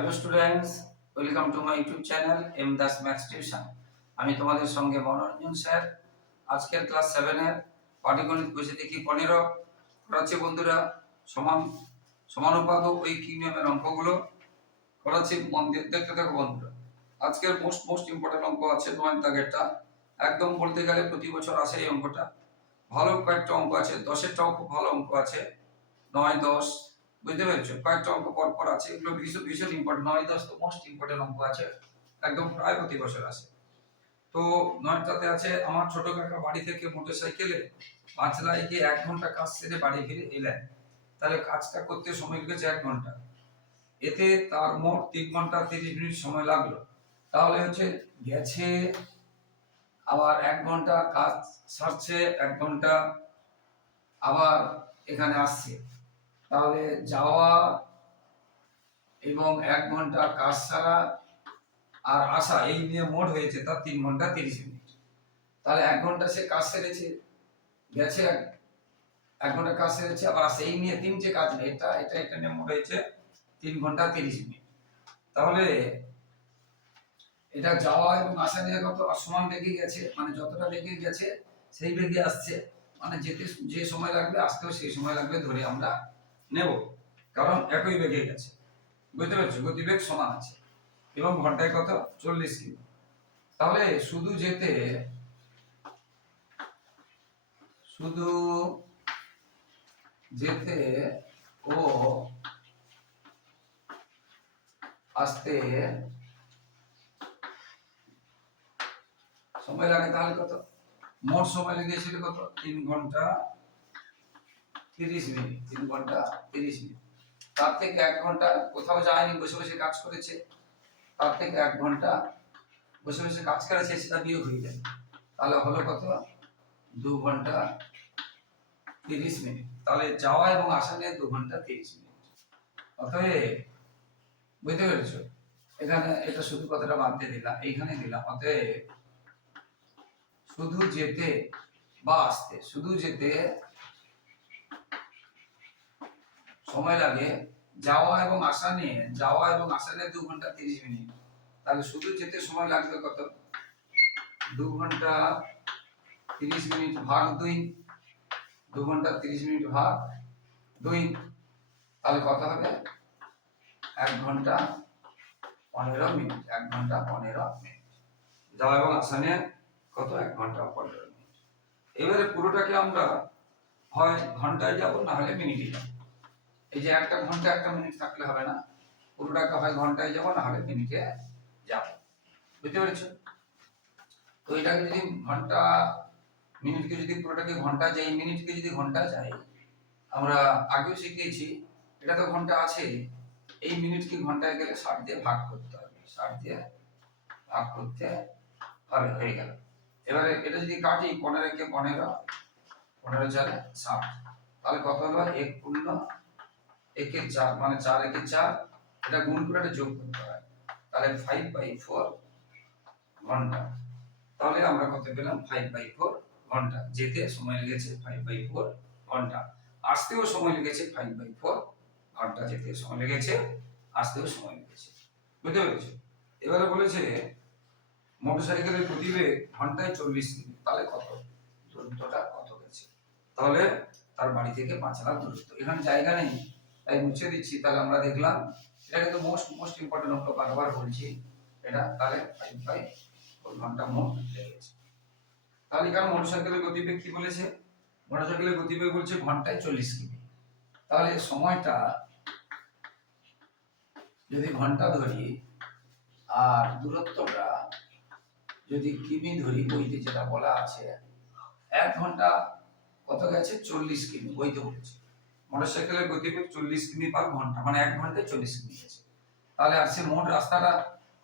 Hello students welcome to my YouTube channel M Das maths tuition আমি তোমাদের সঙ্গে মনোরঞ্জন sir. আজকের ক্লাস সেভেনের পাটিগণিত বসে দেখি পনেরো। করাচ্ছি বন্ধুরা সমান, সমানুপাত ও ঐকিক নিয়মের অঙ্কগুলো। করাচ্ছি মন দিয়ে, দেখতে থাকো বন্ধুরা। আজকের মোস্ট মোস্ট ইম্পর্টেন্ট অঙ্ক আছে নয় দাগেরটা একদম বলতে গেলে প্রতি বছর আসে এই অঙ্কটা। ভালো কয়েকটা অঙ্ক আছে, দশেরটাও খুব ভালো অঙ্ক আছে। নয়, দশ বুঝতে পেরেছ? কয়েকটা অঙ্ক পর পর আছে, এগুলো ভীষণ ভীষণ ইম্পর্টেন্ট নয় দশ তো মোস্ট ইম্পর্টেন্ট অঙ্ক আছে, একদম প্রায় প্রতি বছর আসে তো নয়টাতে আছে, আমার ছোট কাকা বাড়ি থেকে মোটর সাইকেলে পাঁচলায় গিয়ে এক ঘণ্টা কাজ সেরে বাড়ি ফিরে এলেন। তাহলে কাজটা করতে সময় লেগেছে এক ঘণ্টা। এতে তার মোট তিন ঘণ্টা তিরিশ মিনিট সময় লাগল। তাহলে হচ্ছে গেছে আবার এক ঘণ্টা কাজ সারছে, এক ঘণ্টা আবার এখানে আসছে। তাহলে যাওয়া এবং এক ঘণ্টা কাজ সারা আর আসা, এই নিয়ে মোট হয়েছে তার তিন ঘণ্টা তিরিশ মিনিট। তাহলে এক ঘণ্টা সে কাজ সেরেছে, গেছে এক- ঘণ্টা কাজ সেরেছে, আবার আসে, এই নিয়ে তিনটে কাজ এটা এটা এটা নিয়ে মোট হয়েছে তিন ঘণ্টা তিরিশ মিনিট। তাহলে এটা যাওয়া এবং আসা নিয়ে কত সমান বেগে গেছে মানে যতটা বেগে গেছে, সেই বেগে আসছে। মানে যেতে, যে সময় লাগবে, আসতেও সেই সময় লাগবে ধরে আমরা নেব। কারণ একই বেগে গেছে। বুঝতে পারছ? গতিবেগ সমান আছে। এবং ঘন্টায় কত? চল্লিশ কিলো। তাহলে শুধু যেতে শুধু যেতে ও আসতে সময় লাগে তাহলে কত? মোট সময় লেগেছিল কত? তিন ঘণ্টা তিরিশ মিনিট, তিন ঘণ্টা তিরিশ মিনিট। তার থেকে এক ঘণ্টা কোথাও যায়নি, বসে বসে কাজ করেছে। তার থেকে এক ঘণ্টা বসে বসে কাজ করেছে, সেটা বিয়োগ হয়ে যাবে তাহলে হলো কত? দু ঘণ্টা তিরিশ মিনিট। তাহলে যাওয়া এবং আসা নিয়ে দু ঘণ্টা তিরিশ মিনিট। অতএব বুঝতে পেরেছ? এখানে এটা শুধু কথাটা বাদ দিয়ে দিলাম এইখানে দিলাম। অতএব শুধু যেতে বা আসতে, শুধু যেতে সময় লাগে, যাওয়া এবং আসা নিয়ে, যাওয়া এবং আসা নিয়ে দু ঘণ্টা তিরিশ মিনিট। তাহলে শুধু যেতে সময় লাগবে কত? দু ঘণ্টা তিরিশ মিনিট ভাগ দুই। দু ঘণ্টা তিরিশ মিনিট ভাগ দুই। তাহলে কত হবে? এক ঘণ্টা পনেরো মিনিট, এক ঘণ্টা পনেরো মিনিট। যাওয়া এবং আসা নিয়ে কত? এক ঘণ্টা পনেরো মিনিট। এবারে পুরোটাকে আমরা হয় ঘন্টায় যাব, না হলে মিনিটে যাব। এই যে একটা ঘণ্টা, একটা মিনিট থাকলে হবে না। পুরোটাকে হয় ঘন্টায় যাব না হলে মিনিটে যাব। বুঝতে পেরেছ? তো এটাকে যদি ঘণ্টা মিনিটকে যদি পুরোটাকে ঘণ্টা যাই মিনিটকে যদি ঘণ্টা যাই আমরা আগেও শিখিয়েছি, এটা তো ঘণ্টা আছে, এই মিনিটকে ঘন্টায় গেলে ষাট দিয়ে ভাগ করতে হবে। ষাট দিয়ে ভাগ করতে হবে, হয়ে গেল। এবারে এটা যদি কাটি, পনেরো কে পনেরো পনেরো চারে ষাট। তাহলে কত হলো? এক পূর্ণ একে চার মানে চার একে চার, এটা গুণ করে এটা যোগ করতে হয়। তাহলে ফাইভ বাই ফোর ঘণ্টা। তাহলে আমরা কত পেলাম? ফাইভ বাই ফোর ঘণ্টা। যেতে সময় লেগেছে ফাইভ বাই ফোর ঘণ্টা। আসতেও সময় লেগেছে ফাইভ বাই ফোর ঘণ্টা। যেতে সময় লেগেছে, আসতেও সময় লেগেছে। বুঝতে পেরেছ? এবারে বলেছে মোটরসাইকেলের গতিবেগ ঘন্টায় চল্লিশ কিমি। তাহলে কত? দূরত্বটা কত গেছে? তাহলে তার বাড়ি থেকে পাঁচ লাখ দূরত্ব। এখানে জায়গা নেই। তাই মুছে দিচ্ছি, তাহলে আমরা দেখলাম এটা কিন্তু মোস্ট মোস্ট ইম্পর্টেন্ট অঙ্ক বারবার বলছি, এটা তাহলে ফাইভ বাই ফোর ঘণ্টা মোট তাহলে এখানে মোটরসাইকেলের গতিবেগ কি বলেছে? মোটরসাইকেলের গতিবেগ বলছে ঘন্টায় চল্লিশ কিমি। তাহলে সময়টা যদি ঘণ্টা ধরি, আর দূরত্বটা যদি কিমি ধরি, বইতে যেটা বলা আছে, এক ঘণ্টা কত গেছে? চল্লিশ কিমি, বইতে বলেছে। মোটরসাইকেলের গতিবেগ চল্লিশ কিমি পার ঘণ্টা মানে এক ঘন্টায় চল্লিশ কিমি গেছে। তাহলে আর সে মোট রাস্তাটা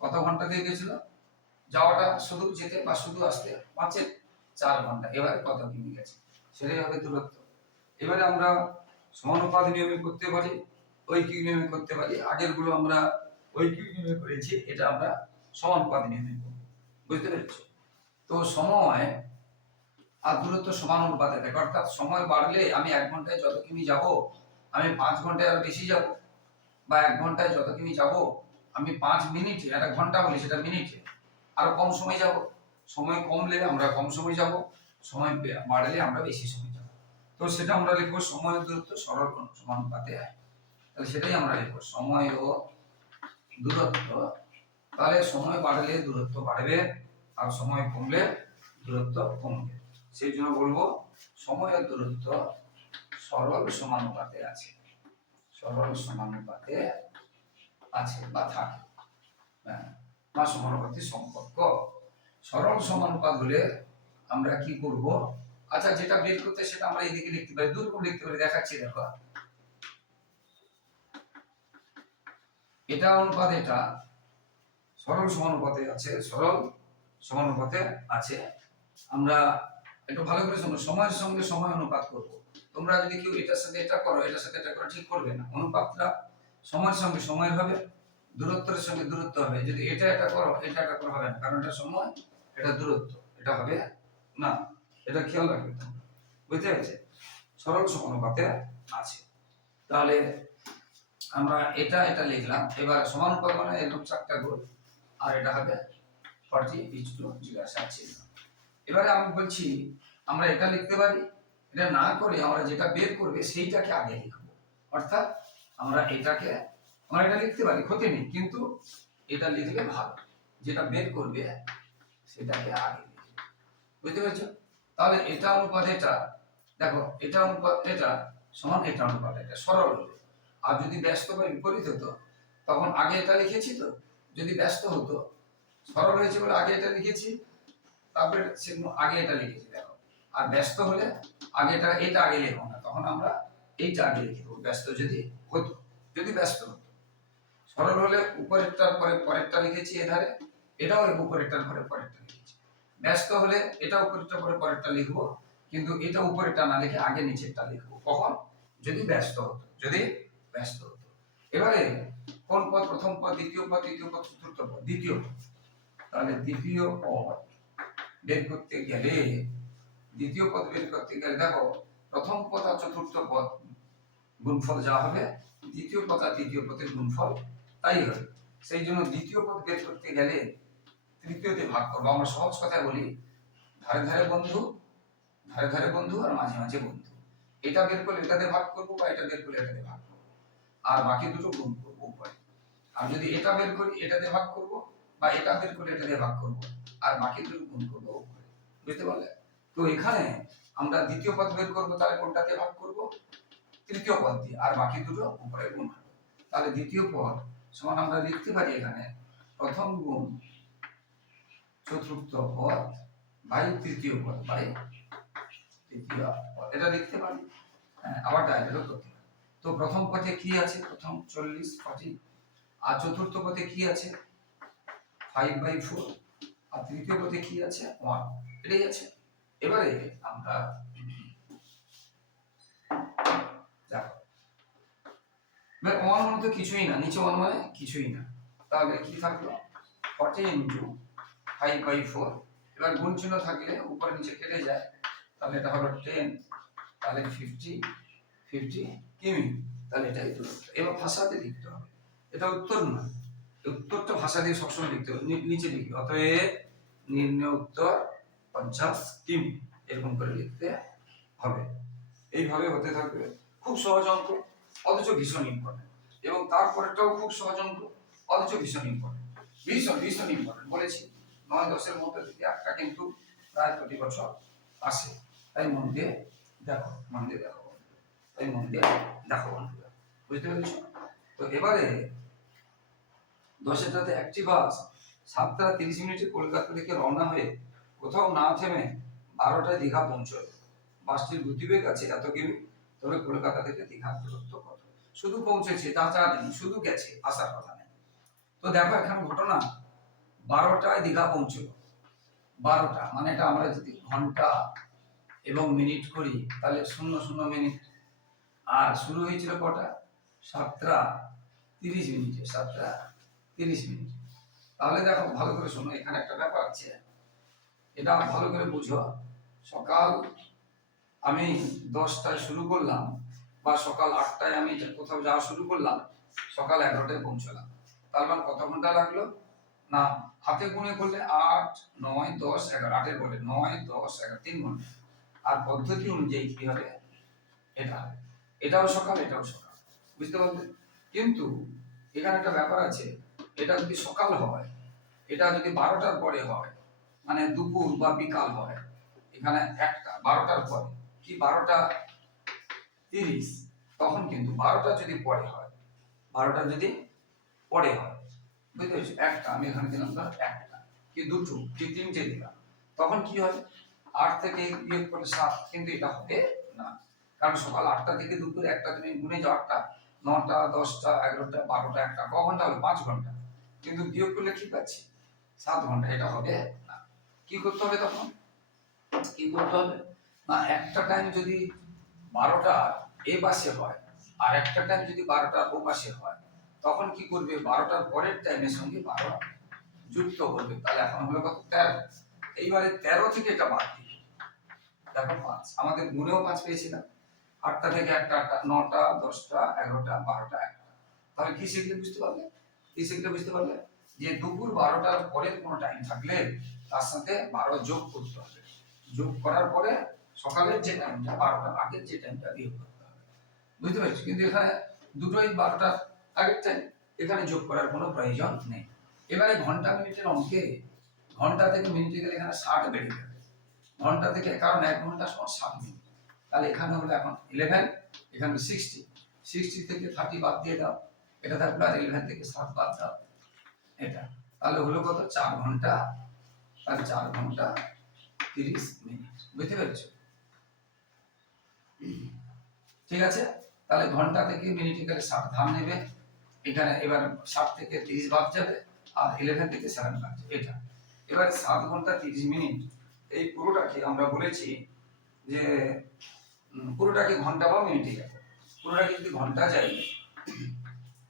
কত ঘণ্টা দিয়ে গেছিল? যাওয়াটা শুধু যেতে বা শুধু আসতে পাঁচে চার ঘণ্টা, এবারে কত কিমি গেছে? সেটাই হবে দূরত্ব। এবারে আমরা সমানুপাত নিয়মে করতে পারি, ঐকিক নিয়মে করতে পারি। আগেরগুলো আমরা ঐকিক নিয়মে করেছি, এটা আমরা সমানুপাত নিয়মে করব। বুঝতে পেরেছ? তো সময় আর দূরত্ব সমান অনুপাতে থাকে। অর্থাৎ সময় বাড়লে আমি এক ঘন্টায় যত কিমি যাব, আমি পাঁচ ঘন্টায় আরও বেশি যাব, বা এক ঘন্টায় যত কিমি যাব, আমি পাঁচ মিনিটে একটা ঘণ্টা বলি সেটা মিনিটে আরও কম সময় যাব। সময় কমলে আমরা কম সময় যাব, সময় বাড়লে আমরা বেশি সময় যাব। তো সেটা আমরা লিখব সময় দূরত্ব সরল সমানুপাতে হয় তাহলে সেটাই আমরা লিখব, সময় ও দূরত্ব। তাহলে সময় বাড়লে দূরত্ব বাড়বে, আর সময় কমলে দূরত্ব কমবে। সেই জন্য বলব সময় ও দূরত্ব সরল সমানুপাতে আছে। সরল সমানুপাতে আছে বা থাকে হ্যাঁ, বা সমানুপাতিক সম্পর্ক। সরল সমানুপাত হলে আমরা কি করব? আচ্ছা যেটা বের করতে সেটা আমরা এদিকে লিখতে পারি দুরকম লিখতে পারি দেখাচ্ছি দেখো। এটা অনুপাত এটা সরল সমানুপাতে আছে সরল সমানুপাতে আছে। আমরা একটু ভালো করে শোনো, সময়ের সঙ্গে সময় অনুপাত করব তোমরা যদি কেউ এটার সাথে এটা করো, এটার সাথে এটা করো, ঠিক করবে না। অনুপাতটা সময়ের সঙ্গে সময় হবে, দূরত্বের সঙ্গে দূরত্ব হবে। যদি এটা এটা করো, এটা এটা করো, হবে না। কারণ এটা সময়, এটা দূরত্ব, এটা হবে না। এটা খেয়াল রাখবে বুঝতে পেরেছে? সরল সমানুপাতে আছে। তাহলে আমরা এটা এটা লিখলাম। এবার সমানুপাত মানে এরকম চারটা গোল আর এটা হবে ফর্টি ইচ টু জিজ্ঞাসা আছে এবারে আমি বলছি, আমরা এটা লিখতে পারি, এটা না করে আমরা যেটা বের করবে সেইটাকে আগে লিখব। অর্থাৎ আমরা এটাকে, আমরা এটা লিখতে পারি, ক্ষতি নেই, কিন্তু এটা লিখলে ভালো, যেটা বের করবে সেটাকে আগে লিখবে। বুঝতে পেরেছ? তাহলে এটা অনুপাত এটা, দেখো, এটা অনুপাত এটা সমান এটা অনুপাত এটা, সরল আর যদি ব্যস্ত বা বিপরীত হতো, তখন আগে এটা লিখেছি তো? যদি ব্যস্ত হতো, সরল হয়েছে বলে আগে এটা লিখেছি? তারপরে সেগুলো আগে এটা লিখেছি, দেখো। আর ব্যস্ত হলে আগে এটা এটা আগে লিখব না, তখন আমরা এইটা আগে লিখে দেবো, ব্যস্ত যদি হতো, যদি ব্যস্ত হতো। সরল হলে উপরেরটার পরে পরেরটা লিখেছি এধারে, এটাও উপরেরটার পরে পরেরটা লিখেছি। ব্যস্ত হলে এটা উপরেরটা পরে পরেরটা লিখব, কিন্তু এটা উপরেরটা না লিখে আগে নিচেরটা লিখব। কখন? যদি ব্যস্ত হতো, যদি ব্যস্ত হতো। এবারে কোন পদ? প্রথম পদ, দ্বিতীয় পদ, তৃতীয় পদ, চতুর্থ পদ, দ্বিতীয় তাহলে দ্বিতীয় পদ বের করতে গেলে, দ্বিতীয় পদ বের করতে গেলে, দেখো, প্রথম পদ আর চতুর্থ পদ গুণফল যা হবে, দ্বিতীয় পদ আর তৃতীয় পদের গুণফল তাই হবে। সেই জন্য দ্বিতীয় পদ বের করতে গেলে তৃতীয়তে ভাগ করব। আমরা সহজ কথায় বলি, ধারে ধারে বন্ধু, ধারে ধারে বন্ধু আর মাঝে মাঝে বন্ধু। এটা বের করলে এটাতে ভাগ করব বা এটা বের করলে এটাতে ভাগ করব। আর বাকি দুটো গুণ করব উপরে। আর যদি এটা বের করি, এটাতে ভাগ করব বা এটা বের করে এটাতে ভাগ করব। আর বাকি দুটো গুণ করব বুঝতে পারলে? তো এখানে আমরা দ্বিতীয় পদ বের করব তাহলে কোনটাতে ভাগ করব? তৃতীয় পদ দিয়ে। আর বাকি দুটো উপরে গুণ হবে। তাহলে দ্বিতীয় পদ সমান আমরা লিখতে পারি এখানে প্রথম গুণ চতুর্থ পদ বাই তৃতীয় পদ বাই তৃতীয় পদ। এটা লিখতে পারি? হ্যাঁ, আবার ডায়রেক্টও করতে পারি। তো প্রথম পথে কি আছে? প্রথম চল্লিশ ফর্টি আর চতুর্থ পথে কি আছে? ফাইভ বাই ফোর আর তৃতীয় কি আছে? ওয়ান এটাই আছে। এবারে আমরা ওয়ান মানে তো কিছুই না, নিচে ওয়ান মানে কিছুই না। তাহলে কি থাকল? ইন্টু ফাইভ বাই ফোর এবার গুণ চিহ্ন থাকলে উপরে নিচে কেটে যায়। তাহলে এটা হলো টেন তাহলে ফিফটি ফিফটি কিমি। তাহলে এটাই এবার ভাষাতে লিখতে হবে। এটা উত্তর না উত্তরটা ভাষা দিয়ে সবসময় লিখতে হবে। নিচে লিখবে। অতএব নির্ণয় উত্তর পঞ্চাশ কিমি এরকম করে লিখতে হবে। এইভাবে হতে থাকবে। খুব সহজ অঙ্ক, অথচ ভীষণ ইম্পর্টেন্ট এবং তারপরেরটাও খুব সহজ অঙ্ক, অথচ ভীষণ ইম্পর্টেন্ট ভীষণ ভীষণ ইম্পর্টেন্ট বলেছি, নয় দশের মধ্যে থেকে একটা কিন্তু প্রায় প্রতি বছর আসে, তাই মন দিয়ে দেখো, মন দিয়ে দেখো তাই মন দিয়ে দেখো বুঝতে পেরেছ? তো এবারে দশেরটাতে একটি বাস সাতটা তিরিশ মিনিটে কলকাতা থেকে রওনা হয়ে কোথাও না থেমে বারোটায় দীঘা পৌঁছয় বাসটির গতিবেগ আছে এত কিমি তবে কলকাতা থেকে দীঘা দূরত্ব কত? শুধু পৌঁছেছে তাছাড়া নেই, শুধু গেছে, আসার কথা নেই। তো দেখো এখানে ঘটনা, বারোটায় দীঘা পৌঁছলো। বারোটা মানে এটা আমরা যদি ঘণ্টা এবং মিনিট করি, তাহলে শূন্য শূন্য মিনিট। আর শুরু হয়েছিল কটা? সাতটা তিরিশ মিনিটে, সাতটা তিরিশ মিনিট। তাহলে দেখো, ভালো করে শোনো, এখানে একটা ব্যাপার আছে। এটা ভালো করে বুঝো। সকাল আমি দশটায় শুরু করলাম, বা সকাল আটটায় আমি কোথাও যাওয়া শুরু করলাম, সকাল এগারোটায় পৌঁছলাম। তার মানে কত ঘণ্টা লাগল? না, হাতে গুণে করলে আট, নয়, দশ, এগারো, আটের বলে নয়, দশ, এগারো, তিন ঘণ্টা। আর পদ্ধতি অনুযায়ী কি হবে? এটা। এটাও সকাল এটাও সকাল। বুঝতে পারলে? কিন্তু এখানে একটা ব্যাপার আছে। এটা যদি সকাল হয়, এটা যদি বারোটার পরে হয় মানে দুপুর বা বিকাল হয়, এখানে একটা, বারোটার পরে, কি বারোটা তিরিশ, তখন কিন্তু বারোটা যদি পরে হয়, বারোটা যদি পরে হয়, বুঝতে পেরেছ? একটা, আমি এখানে দিলাম ধর একটা, কি দুটো, কি তিনটে দিলাম, তখন কি হয়? আট থেকে বিয়োগ করলে সাত, কিন্তু এটা হবে না, কারণ সকাল আটটা থেকে দুপুর একটা তুমি গুনে যাও আটটা, নটা, দশটা, এগারোটা, বারোটা, একটা, ক ঘণ্টা হলো? পাঁচ ঘণ্টা। কিন্তু বিয়োগ করলে কি পাচ্ছি সাত ঘণ্টা এটা হবে না। কি করতে হবে তখন? কি করতে হবে? না, একটা টাইম যদি বারোটা এ পাশে হয় আর একটা টাইম যদি বারোটা ও পাশে হয়, তখন কি করবে? বারোটার পরের টাইমের সঙ্গে বারো যুক্ত করবে। তাহলে এখন হলো কত? তেরো। এইবারে তেরো থেকে এটা বাদ দিবে। দেখো পাঁচ। আমাদের গুণেও পাঁচ পেয়েছিলাম আটটা থেকে একটা, আটটা, নটা, দশটা, এগারোটা, বারোটা, একটা। তাহলে কি শিখলে বুঝতে পারলে? শিখলে বুঝতে পারলে যে দুপুর বারোটার পরের কোনো টাইম থাকলে তার সাথে বারো যোগ করতে হবে। যোগ করার পরে সকালের যে টাইমটা বারোটার আগের যে টাইমটা বিয়োগ করতে হবে। বুঝতে পারছি? কিন্তু এখানে দুটোই বারোটার আগের টাইম এখানে যোগ করার কোনো প্রয়োজন নেই। এবারে ঘণ্টা মিনিটের অঙ্কে, ঘণ্টা থেকে মিনিটে গেলে এখানে ষাট বেড়ে যাবে। ঘণ্টা থেকে, কারণ এক ঘণ্টা সমান ষাট মিনিট। তাহলে এখানে হলো এখন ইলেভেন এখানে সিক্সটি সিক্সটি থেকে থার্টি বাদ দিয়ে দাও। এটা থাকল আর ইলেভেন থেকে সাত বাদ দাও। এটা। তাহলে হলো কত? চার ঘণ্টা তাহলে চার ঘণ্টা তিরিশ মিনিট। বুঝতে পেরেছ? ঠিক আছে? তাহলে ঘণ্টা থেকে মিনিটে গেলে ষাট ধান নেবে। এখানে এবার ষাট থেকে তিরিশ বাদ যাবে, আর ইলেভেন থেকে সেভেন বাদ যাবে। এটা। এবার সাত ঘণ্টা তিরিশ মিনিট। এই পুরোটাকে আমরা বলেছি যে পুরোটাকে ঘণ্টা বা মিনিটে যাবে। পুরোটাকে যদি ঘণ্টা যাই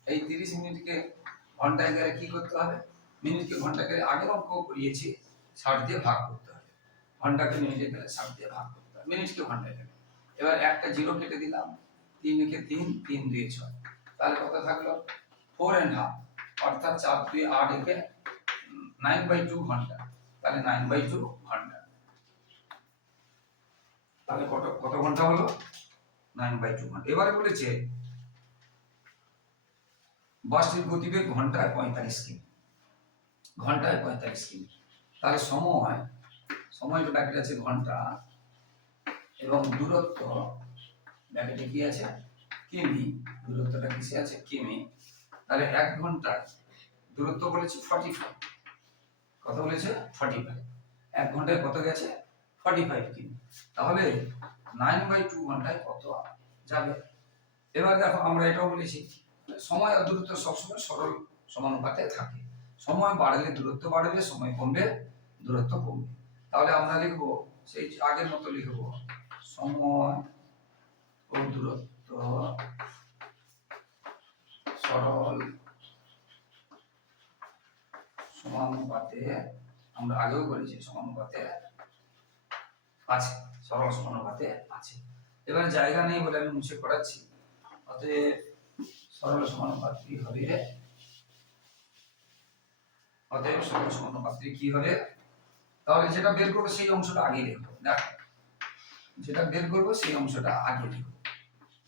এই তিরিশ মিনিটকে ঘন্টায় গেলে কি করতে হবে? মিনিটকে ঘণ্টা গেলে আগের অঙ্ক করিয়েছি, ষাট দিয়ে ভাগ করতে হবে। ঘন্টাকে মিনিটে গেলে ষাট দিয়ে ভাগ করতে হবে, মিনিটকে ঘন্টায় গেলে এবার একটা জিরো কেটে দিলাম তিন একে তিন তিন দুই ছয়। তাহলে কত থাকল? ফোর অ্যান্ড হাফ, অর্থাৎ চার দুই আট একে নাইন বাই টু ঘণ্টা। তাহলে নাইন বাই টু ঘণ্টা। তাহলে কত কত ঘণ্টা হলো? নাইন বাই টু ঘণ্টা। এবারে বলেছে বাসটির গতিবেগ ঘন্টায় পঁয়তাল্লিশ কিমি। ঘন্টায় পঁয়তাল্লিশ কিমি। তাহলে সময় সময়টা ব্যাকেট আছে ঘণ্টা এবং দূরত্ব, ব্যাকেটে কি আছে? কিমি। দূরত্বটা কিসে আছে? কিমি। তাহলে এক ঘন্টায় দূরত্ব বলেছে ফর্টি ফাইভ কত বলেছে? ফর্টি ফাইভ এক ঘন্টায় কত গেছে? ফর্টি ফাইভ কিমি। তাহলে নাইন বাই টু ঘন্টায় কত যাবে? এবার দেখো আমরা এটাও বলেছি। সময় আর দূরত্ব সবসময় সরল সমানুপাতে থাকে। সময় বাড়লে দূরত্ব বাড়বে, সময় কমবে, দূরত্ব কমবে। তাহলে আমরা লিখব, সেই আগের মতো লিখব, সময় ও দূরত্ব সরল সমানুপাতে, আমরা আগেও করেছি, সমানুপাতে আছে, সরল সমানুপাতে আছে। এবার জায়গা নেই বলে আমি মুছে করাচ্ছি অতএব সরল সমানুপাতটি হবে। অতএব কি হবে? তাহলে যেটা বের করব সেই অংশটা আগে লিখব যেটা বের করব সেই অংশটা আগে লিখব।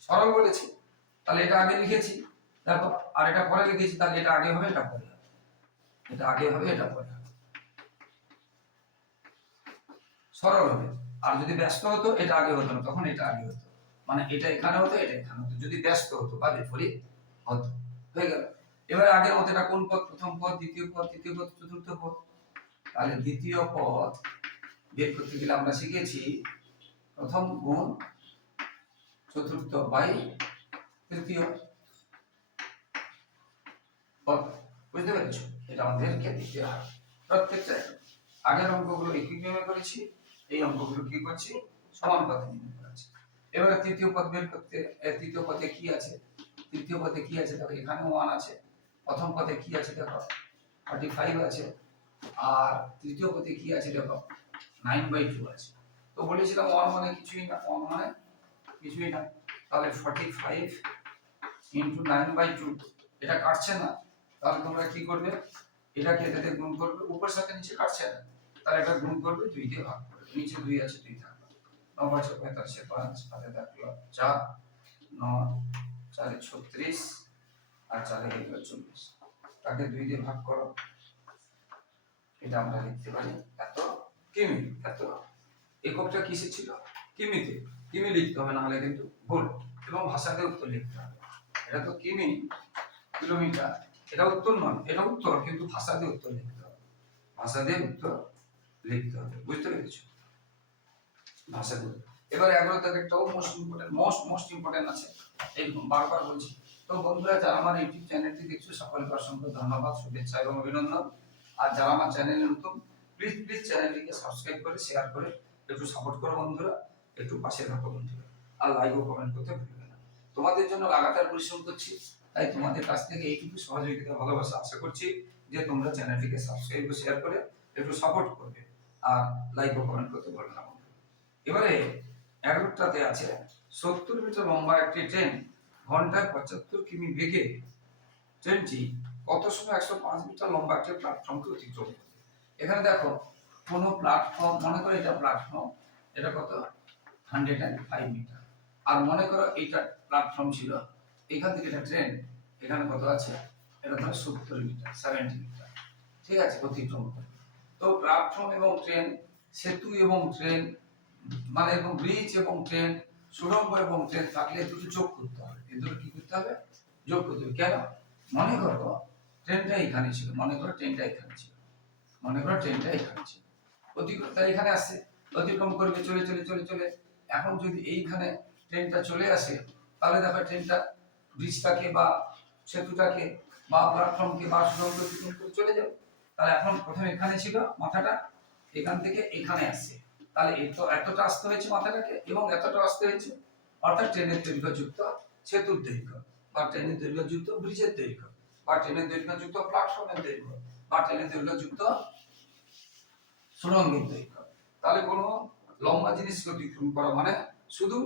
সরল বলেছি, তাহলে এটা আগে লিখেছি। দেখো, আর এটা পরে লিখেছি, তাহলে এটা আগে হবে, এটা পরে এটা আগে হবে, এটা পরে সরল হবে। আর যদি ব্যস্ত হতো, এটা আগে হতো না, তখন এটা আগে হতো। মানে এটা এখানে হতো, এটা এখানে হতো। যদি ব্যস্ত হতো, বা বিপরীত হতো হয়ে গেল। এবার আগের মতো এটা কোন পদ? প্রথম পদ, দ্বিতীয় পদ, তৃতীয় পদ, চতুর্থ পদ? তাহলে দ্বিতীয় পদ বের করতে গেলে আমরা শিখেছি প্রথম গুণ চতুর্থ বাই তৃতীয় পদ। বুঝতে পেরেছ? এটা আমাদেরকে দিতে হবে প্রত্যেকটা আগের অঙ্কগুলো একই নিয়মে করেছি, এই অঙ্কগুলো কি করছি? সমান পথে নিয়মে করেছি। এবারে তৃতীয় পদ বের করতে তৃতীয় পদে কি আছে? তৃতীয় পদে কি আছে? দেখো এখানে ওয়ান আছে। প্রথম পদে কি আছে? দেখো ফর্টি ফাইভ আছে। আর তৃতীয় পদে কি আছে? দেখো নাইন বাই টু আছে। তো বলেছিলাম ওয়ান মানে কিছুই না ওয়ান মানে কিছুই না। তাহলে forty five into nine by two এটা কাটছে না? তাহলে তোমরা কি করবে? এটাকে এটাতে গুণ করবে। উপর সাথে নিচে কাটছে না। তাহলে এটা গুণ করবে, দুই দিয়ে ভাগ করবে। নিচে দুই আছে, দুই থাকবে। নয় পাঁচশো পঁয়তাল্লিশে পাঁচ, হাতে থাকল চার নয় চারে ছত্রিশ আর চারে চল্লিশ তাকে দুই দিয়ে ভাগ করো। এটা আমরা লিখতে পারি এত কিমি, এত। এককটা কিসে ছিল? কিমিতে। কিমি লিখতে হবে না হলে কিন্তু ভুল। এবং ভাষাতে উত্তর লিখতে হবে। এটা তো কিমি কিলোমিটার। এটা উত্তর নয়, এটা উত্তর, কিন্তু ভাষা দিয়ে উত্তর লিখতে হবে। ভাষা দিয়ে উত্তর লিখতে হবে। বুঝতে পেরেছ? ভাষা দিয়ে এবার এগারো একটাও most important most most important আছে। এই বারবার বলছি। তো বন্ধুরা, যারা আমার ইউটিউব চ্যানেলটি দেখছ, সকলকে অসংখ্য ধন্যবাদ, শুভেচ্ছা এবং অভিনন্দন। আর যারা আমার চ্যানেলে নতুন প্লিজ প্লিজ চ্যানেলটিকে সাবস্ক্রাইব করে শেয়ার করে, একটু সাপোর্ট করো বন্ধুরা, একটু পাশে থাকো বন্ধুরা, আর লাইক ও কমেন্ট করতে ভুলবে না। তোমাদের জন্য লাগাতার পরিশ্রম করছি, তাই তোমাদের কাছ থেকে এইটুকু সহযোগিতা, ভালোবাসা আশা করছি যে তোমরা চ্যানেলটিকে সাবস্ক্রাইব শেয়ার করে, একটু সাপোর্ট করবে, আর লাইক ও কমেন্ট করতে ভুলবে না এবারে এগারোটাতে আছে সত্তর মিটার লম্বা একটি ট্রেন ঘন্টায় পঁচাত্তর কিমি বেগে ট্রেনটি কত সময় একশো পাঁচ মিটার লম্বা একটি প্ল্যাটফর্মকে অতিক্রম করে? এখানে দেখো, কোনো প্ল্যাটফর্ম মনে করো এটা প্ল্যাটফর্ম এটা কত? হান্ড্রেড অ্যান্ড ফাইভ মিটার আর মনে করো এইটা প্ল্যাটফর্ম ছিল, এখান থেকে এটা ট্রেন এখানে কত আছে? এটা ধরো সত্তর মিটার সেভেন্টি মিটার। ঠিক আছে, অতিক্রম করে। তো প্ল্যাটফর্ম এবং ট্রেন সেতু এবং ট্রেন মানে এবং ব্রিজ এবং ট্রেন সুড়ঙ্গ এবং ট্রেন থাকলে দুটো যোগ করতে হবে। এ দুটো কি করতে হবে? যোগ করতে হবে। কেন? মনে করো ট্রেনটা এখানে ছিল। মনে করো ট্রেনটা এখানে ছিল। মনে করো ট্রেনটা এখানে ছিল। অতিক্রম এখানে আসছে। অতিক্রম করবে, চলে চলে চলে চলে। এখন যদি এইখানে ট্রেনটা চলে আসে, তাহলে দেখো ট্রেনটা ব্রিজটাকে বা সেতুটাকে বা প্ল্যাটফর্মকে বা অতিক্রম করে চলে যাবে। তাহলে এখন প্রথমে এখানে ছিল মাথাটা, এখান থেকে এখানে আসছে। তাহলে এতটা আসতে হয়েছে মাথাটাকে এবং এতটা আসতে হয়েছে, অর্থাৎ ট্রেনের দৈর্ঘ্য যুক্ত সেতুর দৈর্ঘ্য বা ট্রেনের দৈর্ঘ্য যুক্ত ব্রিজের দৈর্ঘ্য বা ট্রেনের দৈর্ঘ্য যুক্ত প্ল্যাটফর্মের দৈর্ঘ্য বা ট্রেনের দৈর্ঘ্য যুক্ত সুড়ঙ্গের দৈর্ঘ্য। তাহলে কোনো লম্বা জিনিসকে অতিক্রম করা মানে শুধু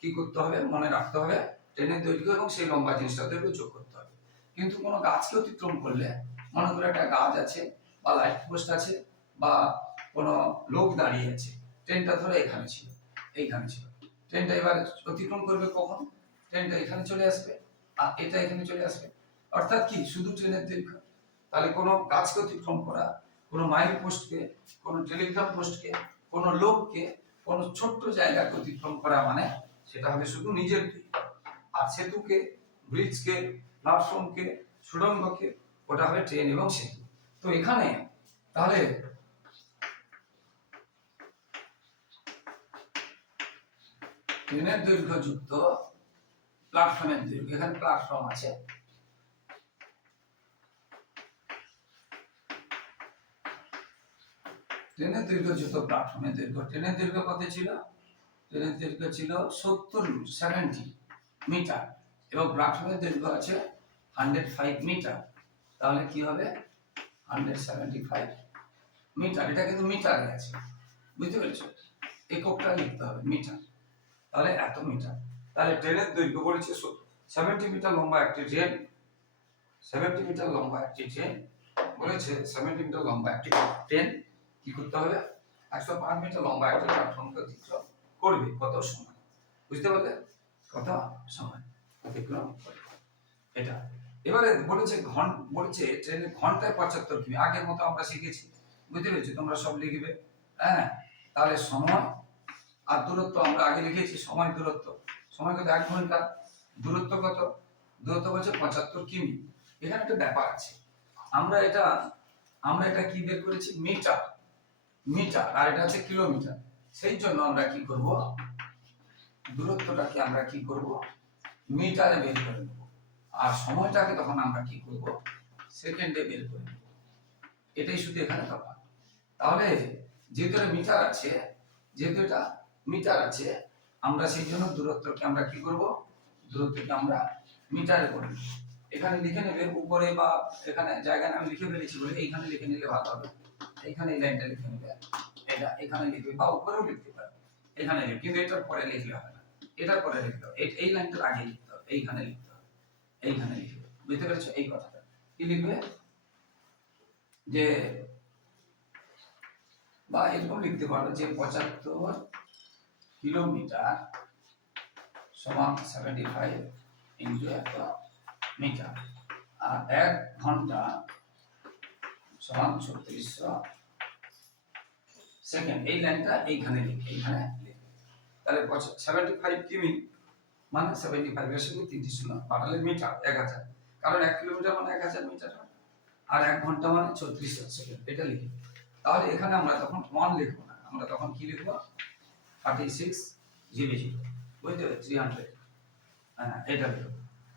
কি করতে হবে? মনে রাখতে হবে ট্রেনের দৈর্ঘ্য এবং সেই লম্বা জিনিসটা দৈর্ঘ্য যোগ করতে হবে। কিন্তু কোনো গাছকে অতিক্রম করলে, মনে করে একটা গাছ আছে বা লাইট পোস্ট আছে বা কোনো লোক দাঁড়িয়ে আছে ট্রেনটা ধরো এখানে ছিল, এইখানে ছিল। ট্রেনটা এবার অতিক্রম করবে কখন? ট্রেনটা এখানে চলে আসবে আর এটা এখানে চলে আসবে। অর্থাৎ কি? শুধু ট্রেনের দৈর্ঘ্য তাহলে কোনো গাছকে অতিক্রম করা, কোনো মাইল পোস্টকে, কোনো টেলিগ্রাম পোস্টকে, কোনো লোককে, কোনো ছোট্ট জায়গাকে অতিক্রম করা মানে সেটা হবে শুধু নিজের আর সেতুকে, ব্রিজকে প্ল্যাটফর্মকে সুড়ঙ্গকে, ওটা হবে ট্রেন এবং সেতু। তো এখানে তাহলে ট্রেনের দৈর্ঘ্য যুক্ত প্ল্যাটফর্মের দৈর্ঘ্য, এখানে প্ল্যাটফর্ম আছে। ট্রেনের দৈর্ঘ্য যুক্ত প্ল্যাটফর্মের দৈর্ঘ্য, ট্রেনের দৈর্ঘ্য কত ছিল? ট্রেনের দৈর্ঘ্য ছিল সত্তর সেভেন্টি মিটার এবং প্ল্যাটফর্মের দৈর্ঘ্য আছে হান্ড্রেড ফাইভ মিটার তাহলে কি হবে? হান্ড্রেড সেভেন্টি ফাইভ মিটার এটা কিন্তু মিটারে আছে। বুঝতে পেরেছ? এককটা লিখতে হবে মিটার তাহলে এত মিটার তাহলে ট্রেনের দৈর্ঘ্য বলেছে সেভেন্টি মিটার লম্বা একটি ট্রেন সেভেন্টি মিটার লম্বা একটি ট্রেন বলেছে সেভেন্টি মিটার লম্বা একটি ট্রেন কি করতে হবে? একশো পাঁচ মিটার লম্বা একটি প্ল্যাটফর্মকে অতিক্রম করবে। কত সময়? বুঝতে পারলে? কত সময়? অতিক্রম এটা। এবারে বলেছে ঘন, বলেছে ট্রেনের ঘন্টায় পঁচাত্তর কিমি। আগের মতো আমরা শিখেছি। বুঝতে পেরেছি? তোমরা সব লিখবে। হ্যাঁ তাহলে সময় আর দূরত্ব আমরা আগে লিখেছি সময় দূরত্ব। সময় কত? এক ঘণ্টা। দূরত্ব কত? দূরত্ব বলছে পঁচাত্তর কিমি। এখানে একটা ব্যাপার আছে। আমরা এটা আমরা এটা কি বের করেছি? মিটার। মিটার, আর এটা হচ্ছে কিলোমিটার। সেই জন্য আমরা কি করব? দূরত্বটাকে আমরা কি করব? মিটারে বের করে নেব। আর সময়টাকে তখন আমরা কি করব? সেকেন্ডে বের করে নেব। এটাই শুধু এখানে তফাৎ তাহলে যেহেতু এটা মিটার আছে, যেহেতু এটা মিটার আছে, আমরা সেই জন্য দূরত্বকে আমরা কি করব? দূরত্বকে আমরা মিটারে করে নেব এখানে লিখে নেবে, উপরে বা এখানে জায়গায় আমি লিখে ফেলেছি বলে এইখানে লিখে নিলে ভালো হবে। এখানে এই লাইনটা লিখে নেবে। এটা এখানে লিখবে বা উপরেও লিখতে পারো। এখানে লিখবে কিন্তু এটার পরে লিখলে হবে না। এটার পরে লিখতে হবে। এই লাইনটার আগে লিখতে হবে। এইখানে লিখতে হবে। এইখানে লিখবে। বুঝতে পেরেছ? এই কথাটা। কি লিখবে? যে বা এরকম লিখতে পারো যে পঁচাত্তর কিলোমিটার সমান সেভেন্টি ফাইভ ইন্টু এত মিটার আর এক ঘণ্টা সমান ছত্রিশশো সেকেন্ড এই লাইনটা এইখানে লিখে এইখানে লিখে তাহলে সেভেন্টি ফাইভ কিমি মানে সেভেন্টি ফাইভের সঙ্গে তিনটি শূন্য। বাড়ালে মিটার এক হাজার। কারণ এক কিলোমিটার মানে এক হাজার মিটার আর এক ঘণ্টা মানে ছত্রিশশো সেকেন্ড এটা লিখি তাহলে এখানে আমরা তখন ওয়ান লিখব না। আমরা তখন কি লিখব? থার্টি সিক্স জিরো বুঝতে থ্রি হান্ড্রেড হ্যাঁ এটা লিখব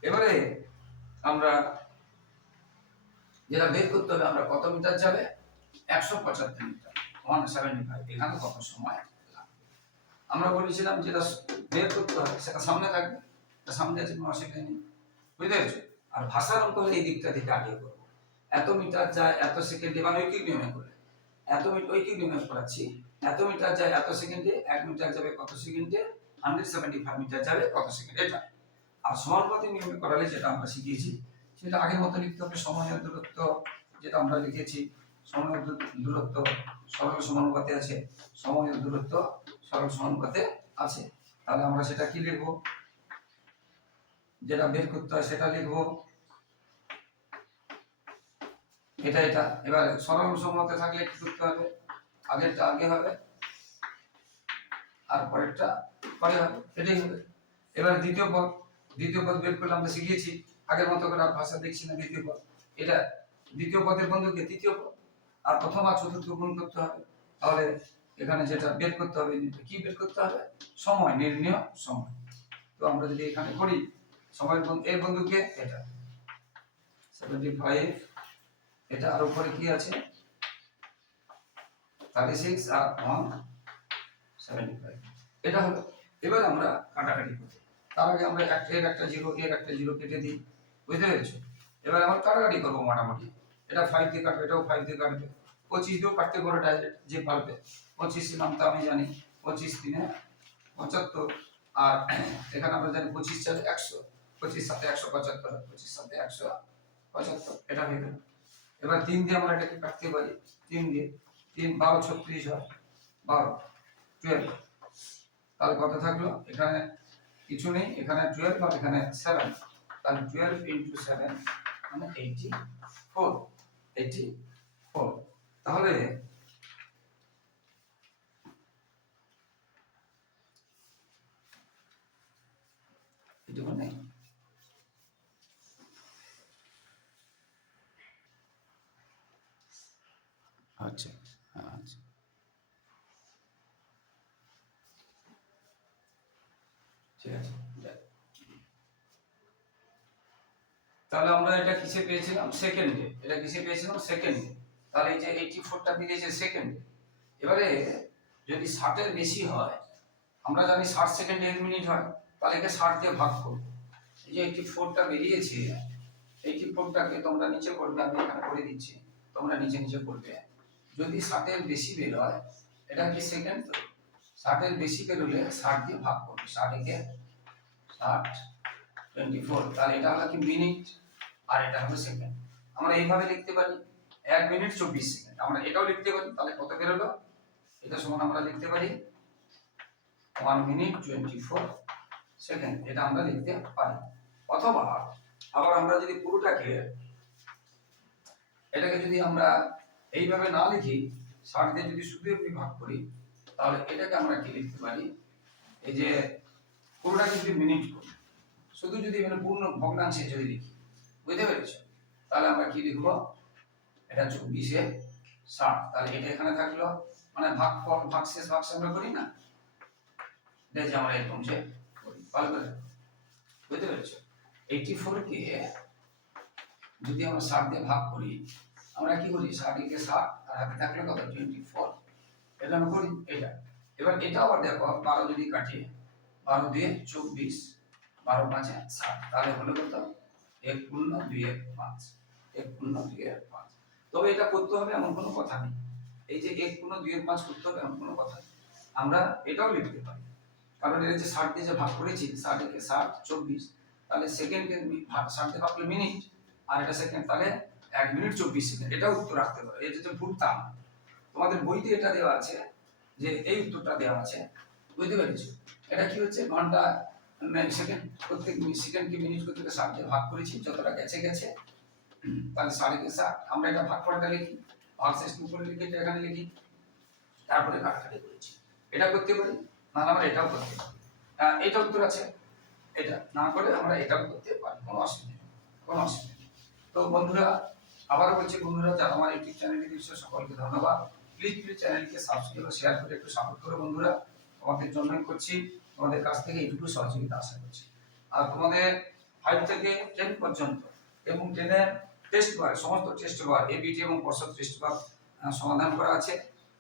এবারে আমরা যেটা বের করতে হবে, আমরা কত মিটার যাবে? একশো পঁচাত্তর মিটার। ওয়ান সেভেন্টি ফাইভ এখানে কত সময় আমরা বলেছিলাম যেটা বের করতে হবে, সেটা সামনে থাকবে। তা সামনে আছে, কোনো অসুবিধা নেই। বুঝতে পেরেছ? আর ভাষার অঙ্ক এই দিকটা থেকে আগে করব। এত মিটার যায়, এত সেকেন্ডে মানে ঐকিক নিয়মে করে। এত মিটার ঐকিক নিয়মে করাচ্ছি এত মিটার যায় এত সেকেন্ডে, এক মিটার যাবে কত সেকেন্ডে? হান্ড্রেড সেভেন্টি ফাইভ মিটার যাবে কত সেকেন্ড? এটা। আর সমানুপাতি নিয়মে করালে যেটা আমরা শিখিয়েছি, সেটা আগের মতো লিখতে হবে সময়ের দূরত্ব যেটা আমরা লিখেছি সময়ের দূরত্ব সরল সমানুপাতে আছে সময়ের দূরত্ব সরল সমানুপাতে আছে। তাহলে আমরা সেটা কি লিখব? যেটা বের করতে হয় সেটা লিখব। এটা এটা। এবার সরল সমানুপাতে থাকলে কি করতে হবে? আগেরটা আগে হবে, আর পরেরটা পরে হবে, এটাই হবে। এবার দ্বিতীয় পদ দ্বিতীয় পদ বের করলে আমরা শিখিয়েছি, আগের মতো করে আর ভাষা দেখছি না দ্বিতীয় পদ। এটা দ্বিতীয় পদের বন্ধুকে তৃতীয় পদ, আর প্রথম আর চতুর্থ গুণ করতে হবে। তাহলে এখানে যেটা বের করতে হবে কি বের করতে হবে? সময়, নির্ণয় সময়। তো আমরা যদি এখানে করি বন্ধু, এর বন্ধুকে এটা। সেভেন্টি ফাইভ এটা আর উপরে কি আছে? থার্টি সিক্স আর ওয়ান সেভেন্টি ফাইভ এটা হলো, এবার আমরা কাটাকাটি করি তার আগে আমরা এক এর একটা জিরো এর একটা জিরো কেটে দিই। বুঝতে পেরেছ? এবার আমরা কাটাকাটি করব মোটামুটি। এটা ফাইভ দিয়ে কাটবে, এটাও ফাইভ দিয়ে কাটবে। পঁচিশ দিয়েও কাটতে পারো ডাইরেক্ট যে পারবে। পঁচিশ নাম তো আমি জানি, পঁচিশ দিনে পঁচাত্তর। আর এখানে আমরা জানি পঁচিশ চারে একশো, পঁচিশ সাথে একশো পঁচাত্তর, পঁচিশ সাথে একশো পঁচাত্তর। এটা হয়ে গেল। এবার তিন দিয়ে আমরা এটাকে কাটতে পারি। তিন দিয়ে তিন, বারো, ছত্রিশ হয়। বারো টুয়েলভ তাহলে কত থাকল? এখানে কিছু নেই, এখানে টুয়েলভ আর এখানে সেভেন তাহলে টুয়েলভ ইন্টু সেভেন মানে এইটি ফোর এইটি ফোর তাহলে আচ্ছা। ঠিক আছে? তাহলে আমরা এটা কিসে পেয়েছিলাম? সেকেন্ডে এটা কিসে পেয়েছিলাম? সেকেন্ডে তাহলে এই যে এইটি ফোরটা বেরিয়েছে সেকেন্ডে এবারে যদি ষাটের বেশি হয়, আমরা জানি ষাট সেকেন্ড এক মিনিট হয়, তাহলে একে ষাট দিয়ে ভাগ করব। এই যে এইটি ফোরটা বেরিয়েছে এইটি ফোরটাকে তোমরা নিচে করবে, আমি এখানে করে দিচ্ছি। তোমরা নিচে নিচে করবে। যদি ষাটের বেশি বের হয় এটা কি সেকেন্ড ষাটের বেশি বেরোলে ষাট দিয়ে ভাগ করবে। ষাট একে ষাট টোয়েন্টি ফোর তাহলে এটা হলো কি মিনিট আর এটা হলো সেকেন্ড আমরা এইভাবে লিখতে পারি, এক মিনিট চব্বিশ সেকেন্ড আমরা এটাও লিখতে পারি, তাহলে কত বেরোলো? এটা সমান আমরা লিখতে পারি one minute twenty four second এটা আমরা লিখতে পারি। অথবা আবার আমরা যদি পুরোটাকে, এটাকে যদি আমরা এইভাবে না লিখি, ষাট দিয়ে যদি শুধু এমনি ভাগ করি, তাহলে এটাকে আমরা কি লিখতে পারি? এই যে পুরোটাকে যদি মিনিট করি শুধু যদি মানে পূর্ণ ভগ্নাংশে যদি লিখি বুঝতে পেরেছ? তাহলে আমরা কি লিখব? এটা চব্বিশে ষাট। তাহলে এটা এখানে থাকল মানে ভাগ ফল ভাগ শেষ ভাগ আমরা করি না? এটা যে আমরা এরকম যে করি করে বুঝতে পেরেছ? এইটি ফোরকে যদি আমরা ষাট দিয়ে ভাগ করি, আমরা কি করি? ষাট একে ষাট আর হাতে থাকলে কত? টোয়েন্টি ফোর এটা আমরা করি, এটা। এবার এটা আবার দেখো, বারো যদি কাটি বারো দিয়ে চব্বিশ, বারো পাঁচে ষাট তাহলে হলো কত? এক পূর্ণ দুই এক পাঁচ। এক পূর্ণ দুই এক পাঁচ। তবে এটা করতে হবে এমন কোনো কথা নেই। এই যে এক পূর্ণ দুই এক পাঁচ করতে হবে এমন কোনো কথা নেই। আমরা এটাও লিখতে পারি। কারণ এর যে ষাট দিয়ে যে ভাগ করেছি ষাট একে ষাট চব্বিশ, তাহলে সেকেন্ডকে ষাট দিয়ে ভাগ করলে মিনিট, আর এটা সেকেন্ড তাহলে এক মিনিট চব্বিশ সেকেন্ড। এটা উত্তর রাখতে পারো এটা হচ্ছে ভুল তা না। তোমাদের বইতে এটা দেওয়া আছে যে এই উত্তরটা দেওয়া আছে বুঝতে পেরেছ? এটা কি হচ্ছে? ঘণ্টা সেকেন্ড প্রত্যেক সেকেন্ডকে মিনিট প্রত্যেকে ষাট দিয়ে ভাগ করেছি, যতটা গেছে গেছে। তাহলে সাড়ে ষাট আমরা এটা ভাগ করাটা লিখি। ভাগ শেষ উপরে লিখে এখানে লিখি। তারপরে কাটাকাটি করেছি। এটা করতে পারি? নাহলে আমরা এটাও করতে পারি। এটা উত্তর আছে? এটা। না করে আমরা এটাও করতে পারি। কোনো অসুবিধা নেই। কোনো অসুবিধা নেই। তো বন্ধুরা, আবারও বলছি বন্ধুরা, যারা আমার ইউটিউব চ্যানেলটি দেখছ, সকলকে ধন্যবাদ। প্লিজ প্লিজ চ্যানেলকে সাবস্ক্রাইব ও শেয়ার করে একটু সাপোর্ট করো বন্ধুরা। তোমাদের জন্যই করছি, তোমাদের কাছ থেকে এইটুকু সহযোগিতা আশা করছি। আর তোমাদের ফাইভ থেকে টেন পর্যন্ত এবং টেনের টেস্ট বার সমস্ত টেস্ট বার এবিটি এবং পর্ষদ টেস্ট বার সমাধান করা আছে।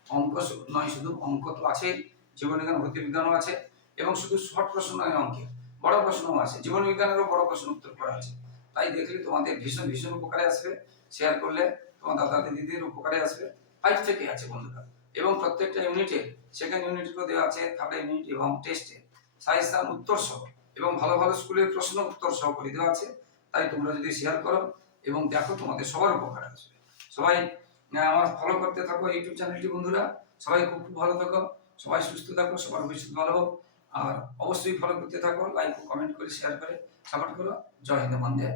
অঙ্ক নয়, শুধু অঙ্ক তো আছেই, জীবনবিজ্ঞান ভৌতিক বিজ্ঞানও আছে এবং শুধু শর্ট প্রশ্ন নয় অঙ্কে বড় প্রশ্নও আছে, জীবনবিজ্ঞানেরও বড় প্রশ্ন উত্তর করা আছে। তাই দেখলে তোমাদের ভীষণ ভীষণ উপকারে আসবে। শেয়ার করলে তোমার দাদা দিদিদের উপকারে আসবে। ফাইভ থেকে আছে বন্ধুরা। এবং প্রত্যেকটা ইউনিটে সেকেন্ড ইউনিটও দেওয়া আছে থার্ড ইউনিট এবং টেস্টে সাজেশন উত্তর সহ, এবং ভালো ভালো স্কুলের প্রশ্ন উত্তর সহ করে দেওয়া আছে। তাই তোমরা যদি শেয়ার করো এবং দেখো, তোমাদের সবার উপকার আসবে। সবাই আমার ফলো করতে থাকো ইউটিউব চ্যানেলটি বন্ধুরা। সবাই খুব ভালো থাকো। সবাই সুস্থ থাকো, সবার ভবিষ্যৎ ভালো হোক। আর অবশ্যই ফলো করতে থাকো লাইক কমেন্ট করে শেয়ার করে সাপোর্ট করো। জয় হিন্দ, বন্দে।